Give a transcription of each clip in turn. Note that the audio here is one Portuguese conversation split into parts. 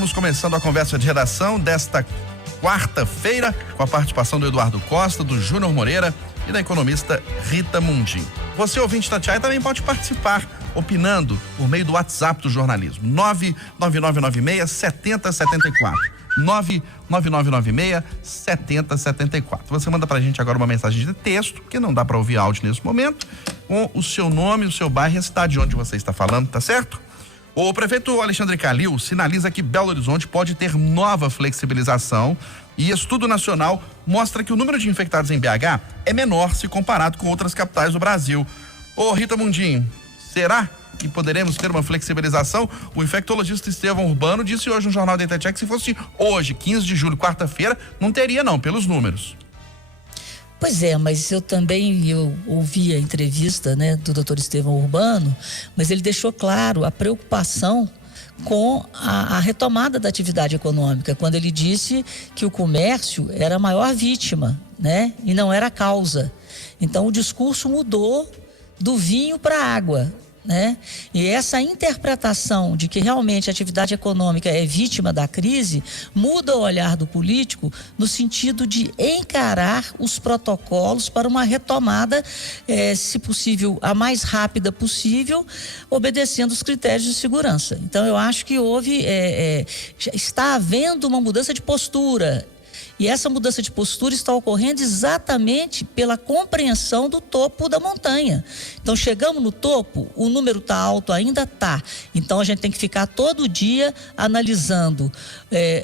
Estamos começando a conversa de redação desta quarta-feira com a participação do Eduardo Costa, do Júnior Moreira e da economista Rita Mundim. Você, ouvinte da Tchai, também pode participar opinando por meio do WhatsApp do jornalismo. 99996-7074. 99996-7074. Você manda pra gente agora uma mensagem de texto, que não dá pra ouvir áudio nesse momento, com o seu nome, o seu bairro e a cidade de onde você está falando, tá certo? O prefeito Alexandre Calil sinaliza que Belo Horizonte pode ter nova flexibilização e estudo nacional mostra que o número de infectados em BH é menor se comparado com outras capitais do Brasil. Ô Rita Mundim, será que poderemos ter uma flexibilização? O infectologista Estevão Urbano disse hoje no Jornal da Itatiaia que se fosse hoje, 15 de julho, quarta-feira, não teria não, pelos números. Pois é, mas eu ouvi a entrevista, né, do Dr. Estevão Urbano, mas ele deixou claro a preocupação com a retomada da atividade econômica, quando ele disse que o comércio era a maior vítima, né, e não era a causa. Então o discurso mudou do vinho para a água, né? E essa interpretação de que realmente a atividade econômica é vítima da crise muda o olhar do político no sentido de encarar os protocolos para uma retomada, se possível, a mais rápida possível, obedecendo os critérios de segurança. Então eu acho que está havendo uma mudança de postura. E essa mudança de postura está ocorrendo exatamente pela compreensão do topo da montanha. Então, chegamos no topo, o número está alto, ainda está. Então, a gente tem que ficar todo dia analisando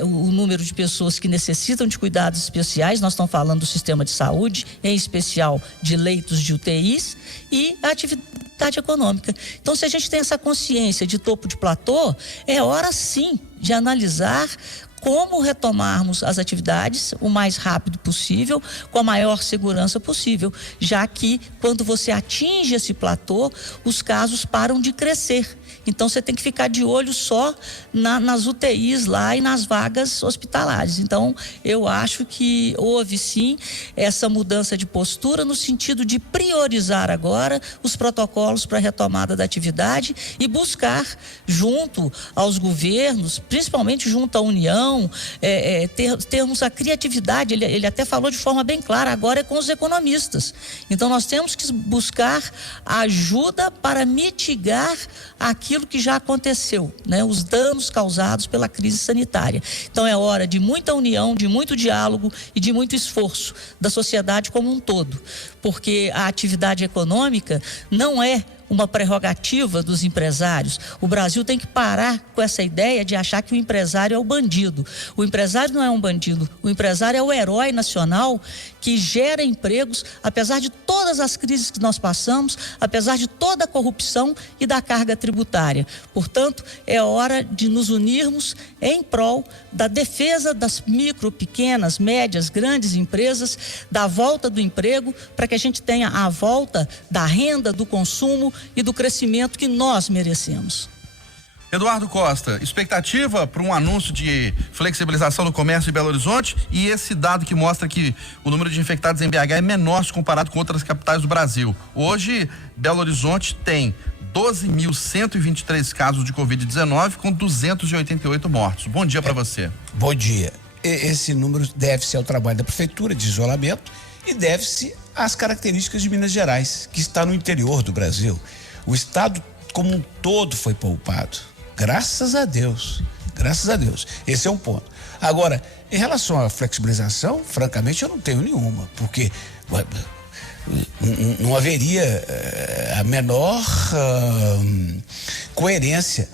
o número de pessoas que necessitam de cuidados especiais. Nós estamos falando do sistema de saúde, em especial de leitos de UTIs e a atividade econômica. Então, se a gente tem essa consciência de topo de platô, é hora sim de analisar como retomarmos as atividades o mais rápido possível, com a maior segurança possível, já que quando você atinge esse platô, os casos param de crescer. Então você tem que ficar de olho só nas UTIs lá e nas vagas hospitalares. Então eu acho que houve sim essa mudança de postura no sentido de priorizar agora os protocolos para a retomada da atividade e buscar junto aos governos, principalmente junto à União, termos a criatividade. Ele até falou de forma bem clara, agora é com os economistas. Então nós temos que buscar ajuda para mitigar aquilo que já aconteceu, né? Os danos causados pela crise sanitária. Então é hora de muita união, de muito diálogo e de muito esforço da sociedade como um todo, porque a atividade econômica não é uma prerrogativa dos empresários. O Brasil tem que parar com essa ideia de achar que o empresário é o bandido. O empresário não é um bandido, o empresário é o herói nacional que gera empregos, apesar de todas as crises que nós passamos, apesar de toda a corrupção e da carga tributária. Portanto, é hora de nos unirmos em prol da defesa das micro, pequenas, médias, grandes empresas, da volta do emprego, para que a gente tenha a volta da renda, do consumo e do crescimento que nós merecemos. Eduardo Costa, expectativa para um anúncio de flexibilização do comércio em Belo Horizonte e esse dado que mostra que o número de infectados em BH é menor se comparado com outras capitais do Brasil. Hoje, Belo Horizonte tem 12.123 casos de Covid-19 com 288 mortos. Bom dia para você. Bom dia. Esse número deve-se ao trabalho da prefeitura de isolamento e deve-se às características de Minas Gerais, que está no interior do Brasil. O estado como um todo foi poupado. Graças a Deus. Graças a Deus. Esse é um ponto. Agora, em relação à flexibilização, francamente eu não tenho nenhuma, porque não haveria a menor coerência.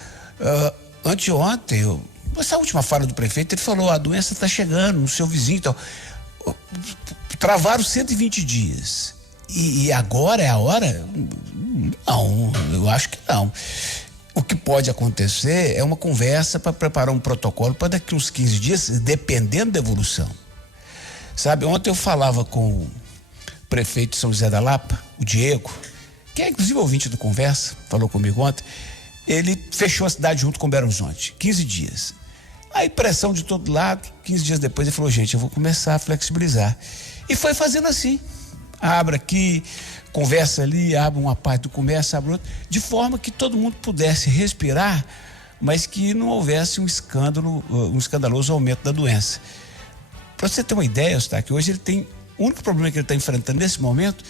Anteontem, essa última fala do prefeito, ele falou: a doença está chegando no seu vizinho. Então, travaram 120 dias. E agora é a hora? Não, eu acho que não. O que pode acontecer é uma conversa para preparar um protocolo para daqui uns 15 dias, dependendo da evolução. Sabe, ontem eu falava com o prefeito de São José da Lapa, o Diego, que é inclusive ouvinte do Conversa, falou comigo ontem. Ele fechou a cidade junto com Belo Horizonte, 15 dias. Aí pressão de todo lado, 15 dias depois ele falou: gente, eu vou começar a flexibilizar. E foi fazendo assim, abre aqui, conversa ali, abre uma parte do comércio, abre outra, de forma que todo mundo pudesse respirar mas que não houvesse um escandaloso aumento da doença. Para você ter uma ideia, Eustáquio, hoje o único problema que ele está enfrentando nesse momento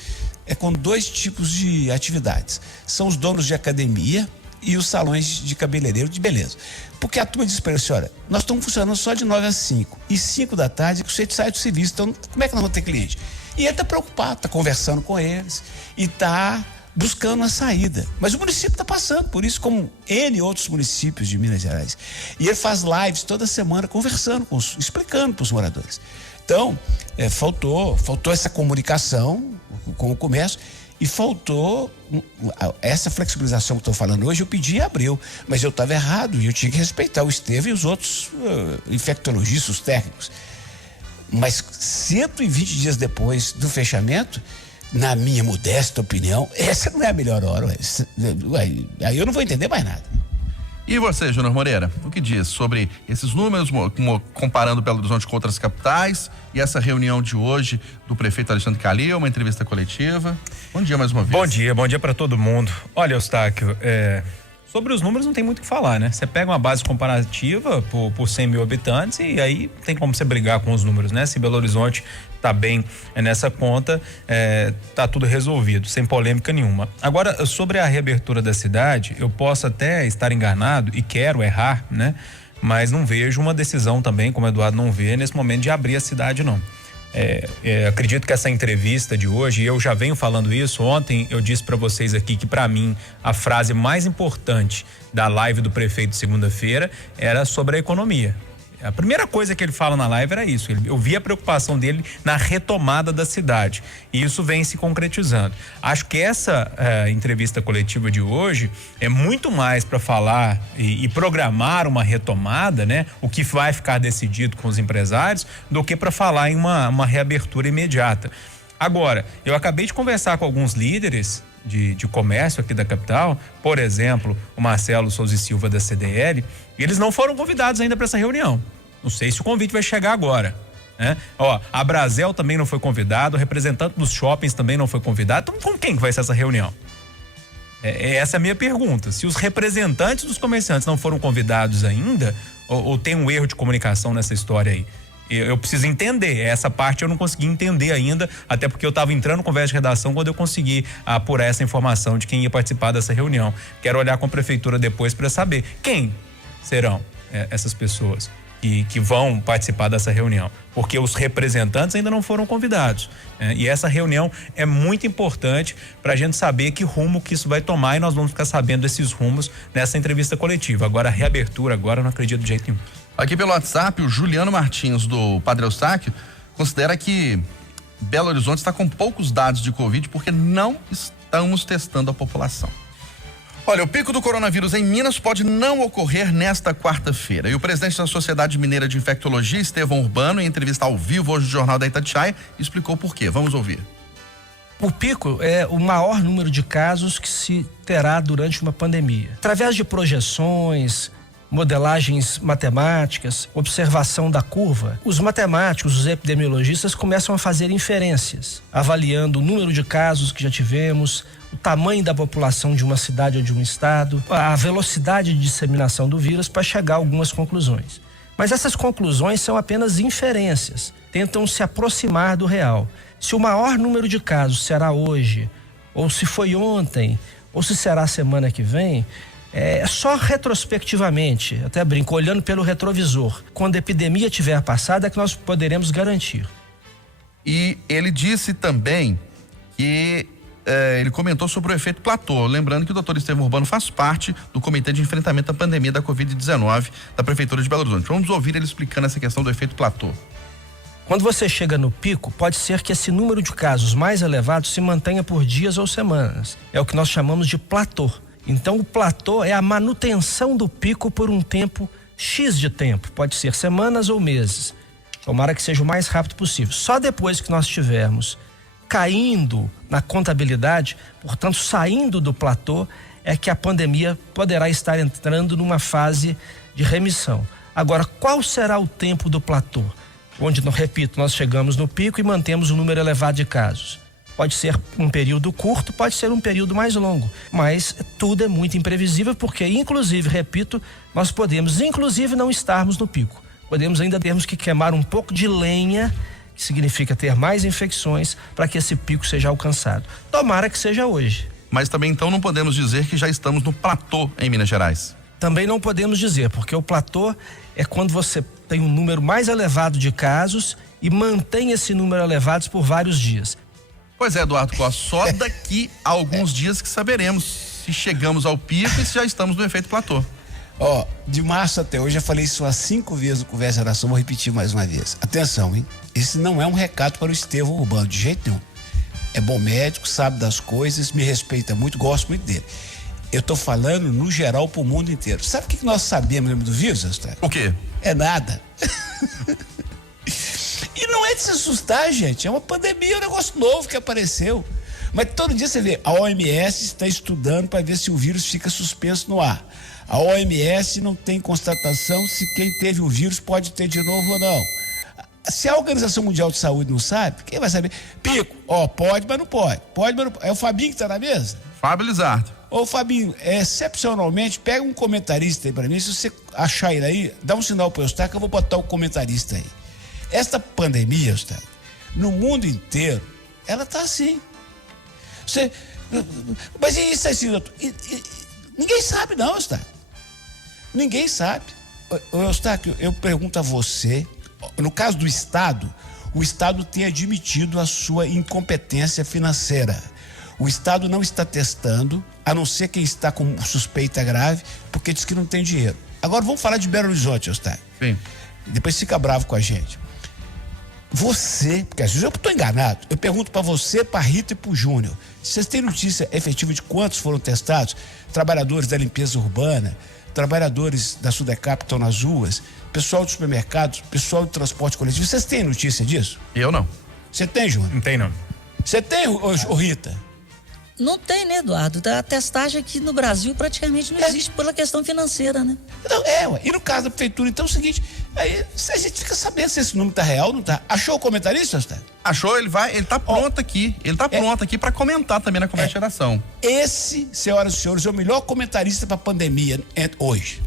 é com 2 tipos de atividades. São os donos de academia e os salões de cabeleireiro de beleza. Porque a turma diz para ele assim, olha, nós estamos funcionando só de 9 às 5 e 5 da tarde que o sujeito sai do serviço, então como é que nós vamos ter cliente? E ele está preocupado, está conversando com eles e está buscando uma saída. Mas o município está passando por isso, como ele e outros municípios de Minas Gerais. E ele faz lives toda semana conversando, explicando para os moradores. Então, faltou essa comunicação com o comércio e faltou essa flexibilização que estou falando hoje. Eu pedi em abril, mas eu estava errado e eu tinha que respeitar o Estevão e os outros infectologistas, os técnicos. Mas 120 dias depois do fechamento, na minha modesta opinião, essa não é a melhor hora. Aí eu não vou entender mais nada. E você, Júnior Moreira, o que diz sobre esses números, comparando Belo Horizonte com outras capitais e essa reunião de hoje do prefeito Alexandre Calil, uma entrevista coletiva? Bom dia mais uma vez. Bom dia para todo mundo. Olha, Eustáquio, sobre os números não tem muito o que falar, né? Você pega uma base comparativa por 100 mil habitantes e aí tem como você brigar com os números, né? Se Belo Horizonte tá bem nessa conta, tá tudo resolvido, sem polêmica nenhuma. Agora, sobre a reabertura da cidade, eu posso até estar enganado e quero errar, né? Mas não vejo uma decisão também, como o Eduardo não vê, nesse momento de abrir a cidade, não. Acredito que essa entrevista de hoje, eu já venho falando isso, ontem eu disse para vocês aqui que para mim a frase mais importante da live do prefeito segunda-feira era sobre a economia. A primeira coisa que ele fala na live era isso, eu vi a preocupação dele na retomada da cidade e isso vem se concretizando. Acho que essa entrevista coletiva de hoje é muito mais para falar e programar uma retomada, né? O que vai ficar decidido com os empresários, do que para falar em uma reabertura imediata. Agora, eu acabei de conversar com alguns líderes de comércio aqui da capital, por exemplo, o Marcelo Souza e Silva da CDL, e eles não foram convidados ainda para essa reunião. Não sei se o convite vai chegar agora, né? A Brasel também não foi convidado, o representante dos shoppings também não foi convidado. Então, com quem que vai ser essa reunião? Essa é a minha pergunta. Se os representantes dos comerciantes não foram convidados ainda, ou tem um erro de comunicação nessa história aí? Eu preciso entender, essa parte eu não consegui entender ainda, até porque eu estava entrando no conversa de redação quando eu consegui apurar essa informação de quem ia participar dessa reunião. Quero olhar com a prefeitura depois para saber quem serão essas pessoas que vão participar dessa reunião, porque os representantes ainda não foram convidados, e essa reunião é muito importante para a gente saber que rumo que isso vai tomar, e nós vamos ficar sabendo desses rumos nessa entrevista coletiva. Agora a reabertura, agora eu não acredito de jeito nenhum. Aqui pelo WhatsApp, o Juliano Martins, do Padre Eustáquio, considera que Belo Horizonte está com poucos dados de Covid porque não estamos testando a população. Olha, o pico do coronavírus em Minas pode não ocorrer nesta quarta-feira. E o presidente da Sociedade Mineira de Infectologia, Estevão Urbano, em entrevista ao vivo hoje no Jornal da Itatiaia, explicou por quê. Vamos ouvir. O pico é o maior número de casos que se terá durante uma pandemia. Através de projeções, modelagens matemáticas, observação da curva, os matemáticos, os epidemiologistas começam a fazer inferências, avaliando o número de casos que já tivemos, o tamanho da população de uma cidade ou de um estado, a velocidade de disseminação do vírus para chegar a algumas conclusões. Mas essas conclusões são apenas inferências, tentam se aproximar do real. Se o maior número de casos será hoje, ou se foi ontem, ou se será semana que vem, só retrospectivamente, até brinco, olhando pelo retrovisor, quando a epidemia tiver passada é que nós poderemos garantir. E ele disse também que ele comentou sobre o efeito platô, lembrando que o doutor Estevão Urbano faz parte do Comitê de Enfrentamento à Pandemia da Covid-19 da Prefeitura de Belo Horizonte. Vamos ouvir ele explicando essa questão do efeito platô. Quando você chega no pico, pode ser que esse número de casos mais elevados se mantenha por dias ou semanas. É o que nós chamamos de platô. Então, o platô é a manutenção do pico por um tempo X de tempo, pode ser semanas ou meses. Tomara que seja o mais rápido possível. Só depois que nós estivermos caindo na contabilidade, portanto, saindo do platô, é que a pandemia poderá estar entrando numa fase de remissão. Agora, qual será o tempo do platô? Onde, repito, nós chegamos no pico e mantemos um número elevado de casos. Pode ser um período curto, pode ser um período mais longo, mas tudo é muito imprevisível porque, inclusive, repito, nós podemos, inclusive, não estarmos no pico. Podemos ainda termos que queimar um pouco de lenha, que significa ter mais infecções, para que esse pico seja alcançado. Tomara que seja hoje. Mas também então não podemos dizer que já estamos no platô em Minas Gerais. Também não podemos dizer, porque o platô é quando você tem um número mais elevado de casos e mantém esse número elevado por vários dias. Pois é, Eduardo Costa, só daqui a alguns dias que saberemos se chegamos ao pico e se já estamos no efeito platô. De março até hoje, já falei isso há 5 vezes no Conversa de Redação, vou repetir mais uma vez. Atenção, hein? Esse não é um recado para o Estevão Urbano, de jeito nenhum. É bom médico, sabe das coisas, me respeita muito, gosto muito dele. Eu tô falando no geral pro mundo inteiro. Sabe o que nós sabemos do vírus, Astor? O quê? É nada. E não é de se assustar, gente. É uma pandemia, é um negócio novo que apareceu. Mas todo dia você vê, a OMS está estudando para ver se o vírus fica suspenso no ar. A OMS não tem constatação se quem teve o vírus pode ter de novo ou não. Se a Organização Mundial de Saúde não sabe, quem vai saber? Pico, pode, mas não pode. Pode, mas não pode. É o Fabinho que está na mesa? Fábio Lizardo. Ô Fabinho, excepcionalmente, pega um comentarista aí para mim. Se você achar ele aí, dá um sinal para eu estar que eu vou botar o comentarista aí. Esta pandemia, Eustáquio, no mundo inteiro, ela tá assim. Mas isso é assim, doutor? Ninguém sabe não, Eustáquio. Ninguém sabe. Eustáquio, eu pergunto a você, no caso do Estado, o Estado tem admitido a sua incompetência financeira. O Estado não está testando, a não ser quem está com suspeita grave, porque diz que não tem dinheiro. Agora vamos falar de Belo Horizonte, Eustáquio. Sim. Depois fica bravo com a gente. Você, porque às vezes eu estou enganado, eu pergunto para você, para Rita e para o Júnior, vocês têm notícia efetiva de quantos foram testados? Trabalhadores da limpeza urbana, trabalhadores da Sudecap que estão nas ruas, pessoal dos supermercados, pessoal do transporte coletivo, vocês têm notícia disso? Eu não. Você tem, Júnior? Não tem, não. Você tem, ô Rita? Não tem, né, Eduardo? A testagem aqui no Brasil praticamente não existe pela questão financeira, né? Não, e no caso da prefeitura, então é o seguinte, aí a gente fica sabendo se esse número tá real ou não tá. Achou o comentarista, Eustáquio? Achou? Ele tá pronto aqui. Ele tá pronto aqui para comentar também na Conversa de Geração. Esse, senhoras e senhores, é o melhor comentarista pra pandemia hoje.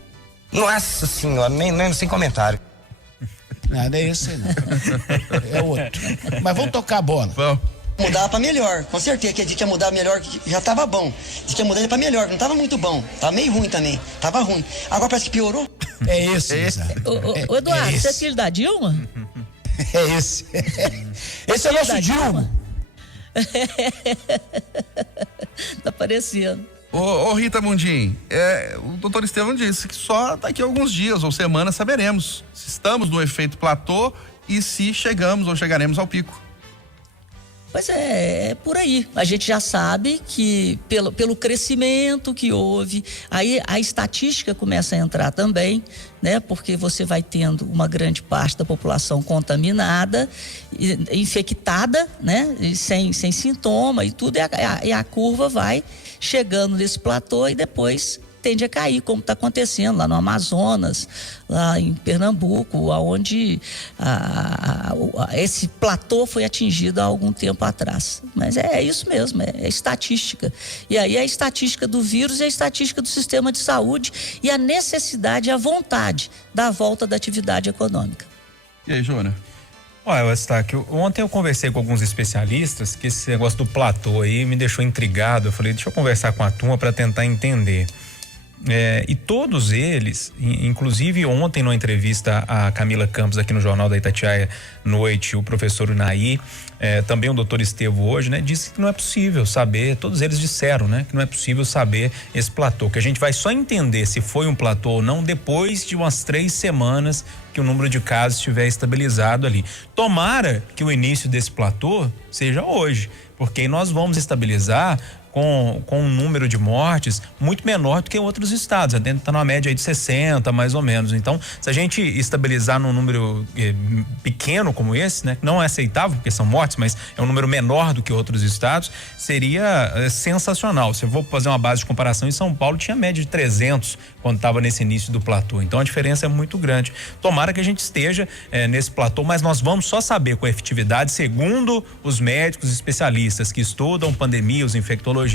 Nossa senhora, nem sem comentário. Não é esse aí, não. É outro. Mas vamos tocar a bola. Vamos. Mudar pra melhor, com certeza que a gente ia mudar melhor, que já tava bom. Diz que ia mudar pra melhor, que não tava muito bom. Tava meio ruim também, tava ruim. Agora parece que piorou. É esse, Ô, Eduardo, você é filho da Dilma? É esse. Esse é o nosso Dilma. Tá parecendo. Ô Rita Mundim, o doutor Estevão disse que só daqui a alguns dias ou semanas saberemos se estamos no efeito platô e se chegamos ou chegaremos ao pico. Pois é por aí. A gente já sabe que pelo crescimento que houve, aí a estatística começa a entrar também, né? Porque você vai tendo uma grande parte da população contaminada, infectada, né? E sem sintoma e tudo, e a curva vai chegando nesse platô e depois tende a cair, como está acontecendo lá no Amazonas, lá em Pernambuco, onde esse platô foi atingido há algum tempo atrás. Mas é isso mesmo, é estatística. E aí a estatística do vírus e a estatística do sistema de saúde e a necessidade e a vontade da volta da atividade econômica. E aí, Júnior? Olha, Eustáquio, ontem eu conversei com alguns especialistas que esse negócio do platô aí me deixou intrigado. Eu falei, deixa eu conversar com a turma para tentar entender. E todos eles, inclusive ontem numa entrevista a Camila Campos aqui no Jornal da Itatiaia Noite, o professor Unaí, também o doutor Estevão hoje, né, disse que não é possível saber, todos eles disseram, né, que não é possível saber esse platô, que a gente vai só entender se foi um platô ou não depois de umas 3 semanas que o número de casos estiver estabilizado ali. Tomara que o início desse platô seja hoje, porque nós vamos estabilizar com um número de mortes muito menor do que outros estados. A gente está numa média aí de 60, mais ou menos. Então, se a gente estabilizar num número pequeno como esse, né? Não é aceitável, porque são mortes, mas é um número menor do que outros estados, seria sensacional. Se eu vou fazer uma base de comparação, em São Paulo tinha média de 300 quando estava nesse início do platô. Então, a diferença é muito grande. Tomara que a gente esteja nesse platô, mas nós vamos só saber com a efetividade, segundo os médicos especialistas que estudam pandemia, os infectologistas,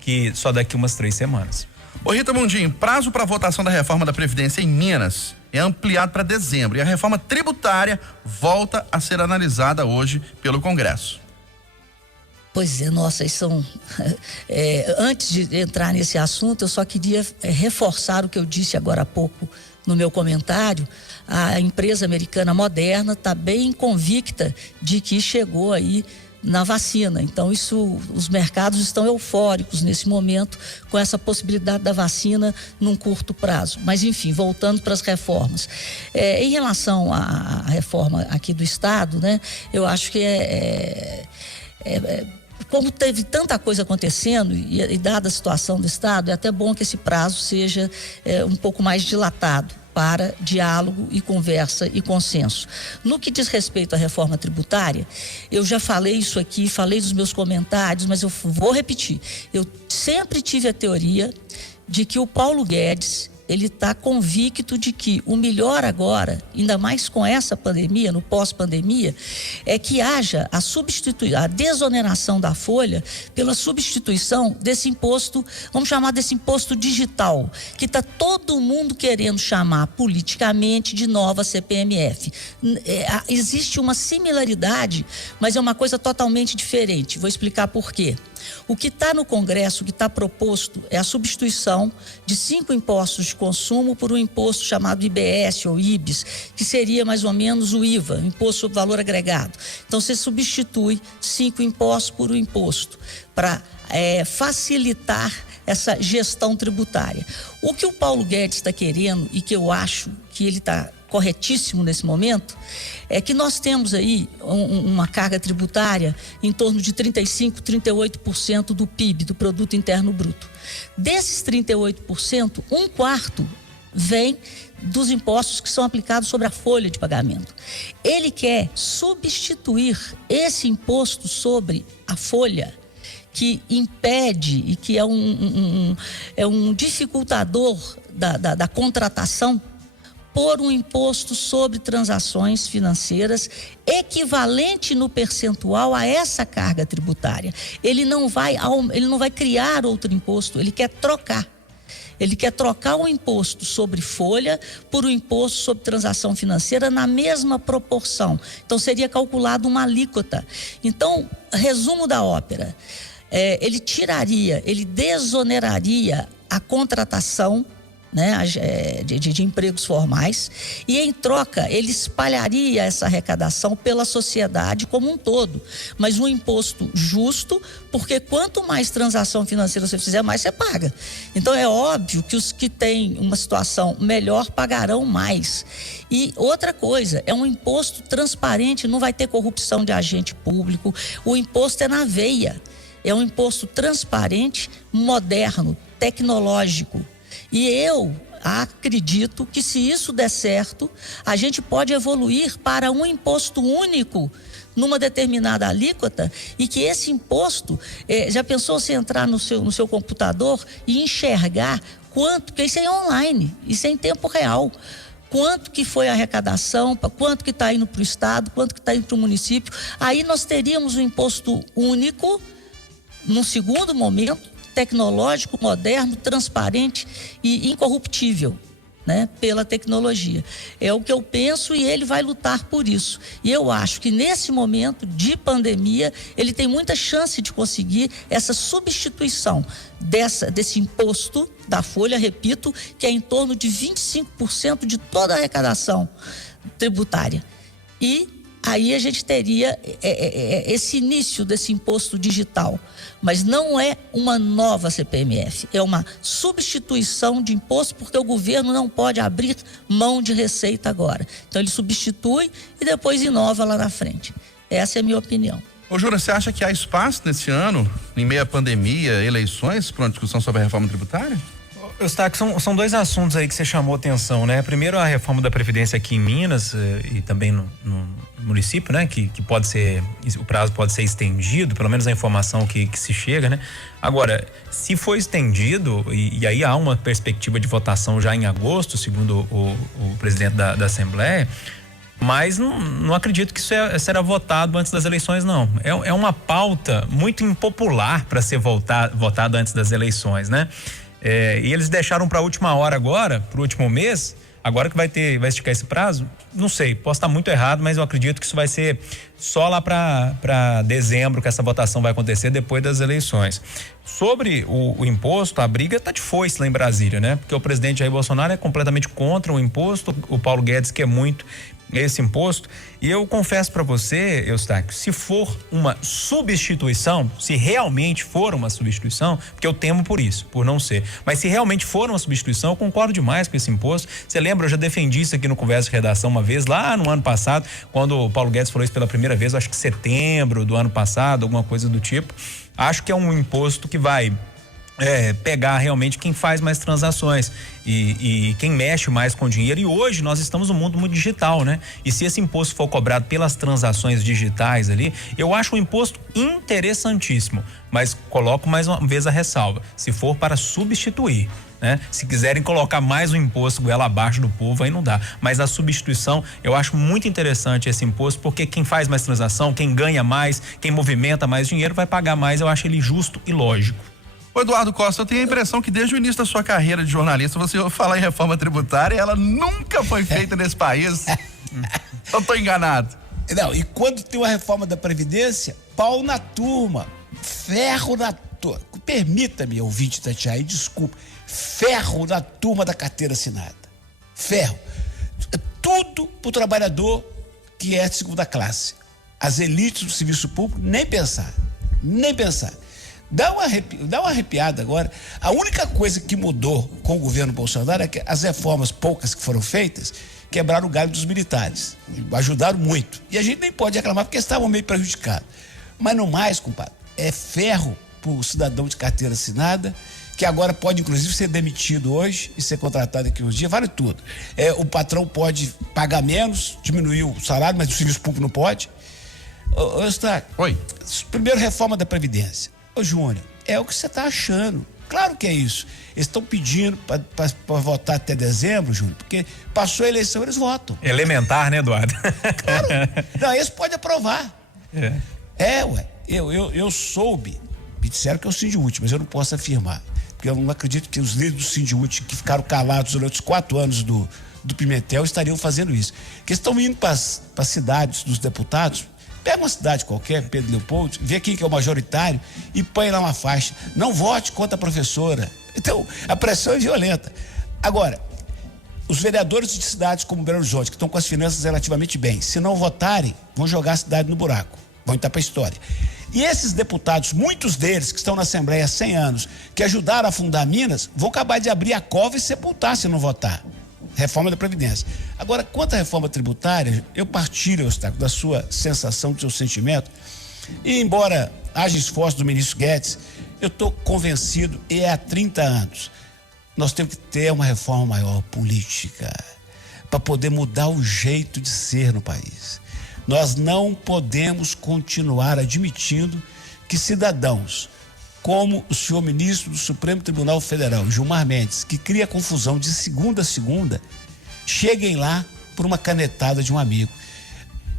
que só daqui umas 3 semanas. Ô Rita Mundim, prazo para votação da reforma da Previdência em Minas é ampliado para dezembro e a reforma tributária volta a ser analisada hoje pelo Congresso. Pois é, nossa, isso são... antes de entrar nesse assunto, eu só queria reforçar o que eu disse agora há pouco no meu comentário. A empresa americana Moderna está bem convicta de que chegou aí na vacina. Então, os mercados estão eufóricos nesse momento com essa possibilidade da vacina num curto prazo. Mas, enfim, voltando para as reformas. Em relação à reforma aqui do Estado, né, eu acho que como teve tanta coisa acontecendo e dada a situação do Estado, é até bom que esse prazo seja um pouco mais dilatado para diálogo e conversa e consenso. No que diz respeito à reforma tributária, eu já falei isso aqui, falei nos meus comentários, mas eu vou repetir. Eu sempre tive a teoria de que o Paulo Guedes, ele está convicto de que o melhor agora, ainda mais com essa pandemia, no pós-pandemia, é que haja a desoneração da folha pela substituição desse imposto, vamos chamar desse imposto digital, que está todo mundo querendo chamar politicamente de nova CPMF. Existe uma similaridade, mas é uma coisa totalmente diferente. Vou explicar por quê. O que está no Congresso, o que está proposto, é a substituição de 5 impostos de consumo por um imposto chamado IBS ou IBS, que seria mais ou menos o IVA, Imposto sobre Valor Agregado. Então, você substitui 5 impostos por um imposto para facilitar essa gestão tributária. O que o Paulo Guedes está querendo, e que eu acho que ele está corretíssimo nesse momento, é que nós temos aí uma carga tributária em torno de 35%, 38% do PIB, do Produto Interno Bruto. Desses 38%, 1/4 vem dos impostos que são aplicados sobre a folha de pagamento. Ele quer substituir esse imposto sobre a folha, que impede e que é um dificultador da contratação, por um imposto sobre transações financeiras equivalente no percentual a essa carga tributária. Ele não vai criar outro imposto, ele quer trocar. Ele quer trocar o imposto sobre folha por um imposto sobre transação financeira na mesma proporção. Então, seria calculado uma alíquota. Então, resumo da ópera, ele desoneraria a contratação, né, de empregos formais, e em troca ele espalharia essa arrecadação pela sociedade como um todo, mas um imposto justo, porque quanto mais transação financeira você fizer, mais você paga. Então é óbvio que os que têm uma situação melhor pagarão mais. E outra coisa, é um imposto transparente, não vai ter corrupção de agente público, o imposto é na veia, é um imposto transparente, moderno, tecnológico. E eu acredito que, se isso der certo, a gente pode evoluir para um imposto único numa determinada alíquota, e que esse imposto, já pensou você entrar no seu computador e enxergar quanto, que isso é online, isso é em tempo real, quanto que foi a arrecadação, quanto que está indo para o Estado, quanto que está indo para o município. Aí nós teríamos um imposto único, num segundo momento, tecnológico, moderno, transparente e incorruptível, né, pela tecnologia. É o que eu penso, e ele vai lutar por isso. E eu acho que nesse momento de pandemia, ele tem muita chance de conseguir essa substituição desse imposto da folha, repito, que é em torno de 25% de toda a arrecadação tributária. E aí a gente teria esse início desse imposto digital. Mas não é uma nova CPMF, é uma substituição de imposto, porque o governo não pode abrir mão de receita agora. Então ele substitui e depois inova lá na frente. Essa é a minha opinião. Ô, Júnior, você acha que há espaço nesse ano, em meio à pandemia, eleições, para uma discussão sobre a reforma tributária? Eustáquio, são dois assuntos aí que você chamou atenção, né? Primeiro, a reforma da Previdência aqui em Minas e também no município, né? Que pode ser, o prazo pode ser estendido, pelo menos a informação que se chega, né? Agora, se for estendido, e aí há uma perspectiva de votação já em agosto, segundo o presidente da Assembleia, mas não acredito que isso será votado antes das eleições, não. É uma pauta muito impopular para ser votado antes das eleições, né? E eles deixaram para a última hora agora, para o último mês, agora que vai esticar esse prazo, não sei, posso estar muito errado, mas eu acredito que isso vai ser só lá para dezembro que essa votação vai acontecer depois das eleições. Sobre o imposto, a briga tá de foice lá em Brasília, né? Porque o presidente Jair Bolsonaro é completamente contra o imposto, o Paulo Guedes quer muito esse imposto, e eu confesso para você, Eustáquio, se for uma substituição, se realmente for uma substituição, porque eu temo por isso, por não ser, mas se realmente for uma substituição, eu concordo demais com esse imposto. Você lembra, eu já defendi isso aqui no Conversa de Redação uma vez, lá no ano passado, quando o Paulo Guedes falou isso pela primeira vez, acho que setembro do ano passado, alguma coisa do tipo. Acho que é um imposto que vai pegar realmente quem faz mais transações e quem mexe mais com dinheiro, e hoje nós estamos num mundo muito digital, né? E se esse imposto for cobrado pelas transações digitais ali, eu acho um imposto interessantíssimo, mas coloco mais uma vez a ressalva, se for para substituir, né? Se quiserem colocar mais um imposto goela abaixo do povo, aí não dá, mas a substituição, eu acho muito interessante esse imposto, porque quem faz mais transação, quem ganha mais, quem movimenta mais dinheiro vai pagar mais, eu acho ele justo e lógico. Ô, Eduardo Costa, eu tenho a impressão que desde o início da sua carreira de jornalista, você ouve falar em reforma tributária e ela nunca foi feita nesse país. Eu tô enganado. Não, e quando tem uma reforma da Previdência, pau na turma, ferro na turma. Permita-me, ouvinte Tatiaia, desculpa, ferro na turma da carteira assinada. Ferro. Tudo pro trabalhador que é de segunda classe. As elites do serviço público, nem pensar. Nem pensar. Dá uma arrepiada agora. A única coisa que mudou com o governo Bolsonaro é que as reformas poucas que foram feitas quebraram o galho dos militares. Ajudaram muito. E a gente nem pode reclamar porque estavam meio prejudicados. Mas no mais, compadre, é ferro pro cidadão de carteira assinada, que agora pode inclusive ser demitido hoje e ser contratado daqui uns dias, vale tudo. O patrão pode pagar menos, diminuir o salário, mas o serviço público não pode. Ô, Eustáquio. Oi. Primeiro, reforma da Previdência. Ô, Júnior, é o que você está achando. Claro que é isso. Eles estão pedindo para votar até dezembro, Júnior, porque passou a eleição, eles votam. Elementar, né, Eduardo? Claro. Não, eles podem aprovar. Ué. Eu soube, me disseram que é o Sindiúti, mas eu não posso afirmar. Porque eu não acredito que os líderes do Sindiúti, que ficaram calados durante os 4 anos do Pimentel, estariam fazendo isso. Que eles estão indo para as cidades dos deputados. Pega uma cidade qualquer, Pedro Leopoldo, vê quem que é o majoritário e põe lá uma faixa. Não vote contra a professora. Então, a pressão é violenta. Agora, os vereadores de cidades como Belo Horizonte, que estão com as finanças relativamente bem, se não votarem, vão jogar a cidade no buraco. Vão entrar para a história. E esses deputados, muitos deles que estão na Assembleia há 100 anos, que ajudaram a fundar Minas, vão acabar de abrir a cova e sepultar se não votar. Reforma da Previdência. Agora, quanto à reforma tributária, eu partilho, Eustáquio, da sua sensação, do seu sentimento, e embora haja esforço do ministro Guedes, eu estou convencido, e há 30 anos, nós temos que ter uma reforma maior política, para poder mudar o jeito de ser no país. Nós não podemos continuar admitindo que cidadãos, como o senhor ministro do Supremo Tribunal Federal, Gilmar Mendes, que cria confusão de segunda a segunda, cheguem lá por uma canetada de um amigo.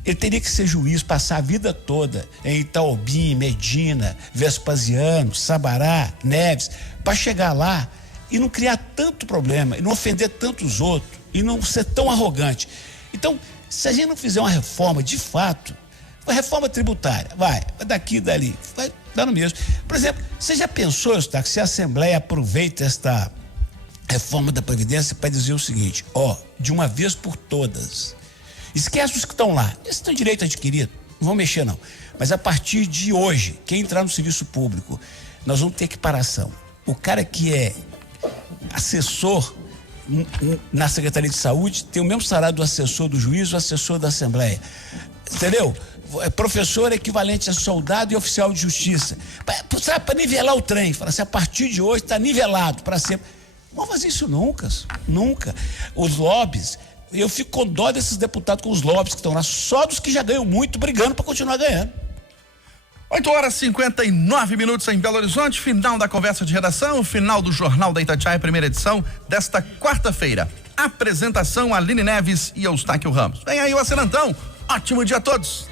Ele teria que ser juiz, passar a vida toda em Itaobim, Medina, Vespasiano, Sabará, Neves, para chegar lá e não criar tanto problema, e não ofender tantos outros, e não ser tão arrogante. Então, se a gente não fizer uma reforma de fato, uma reforma tributária, vai daqui e dali, vai dar no mesmo. Por exemplo, você já pensou, Eustáquio, se a Assembleia aproveita esta reforma da Previdência para dizer o seguinte, de uma vez por todas, esquece os que estão lá, esses têm direito adquirido, não vão mexer não, mas a partir de hoje, quem entrar no serviço público, nós vamos ter equiparação. O cara que é assessor na Secretaria de Saúde tem o mesmo salário do assessor do juiz, do assessor da Assembleia, entendeu? professor equivalente a soldado e oficial de justiça. Para nivelar o trem. Fala assim, a partir de hoje está nivelado para sempre. Não vão fazer isso nunca. Nunca. Os lobbies, eu fico com dó desses deputados com os lobbies que estão lá, só dos que já ganham muito, brigando para continuar ganhando. 8h59 em Belo Horizonte, final da conversa de redação, final do Jornal da Itatiaia, primeira edição desta quarta-feira. Apresentação Aline Neves e Eustáquio Ramos. Vem aí o Acelantão. Ótimo dia a todos.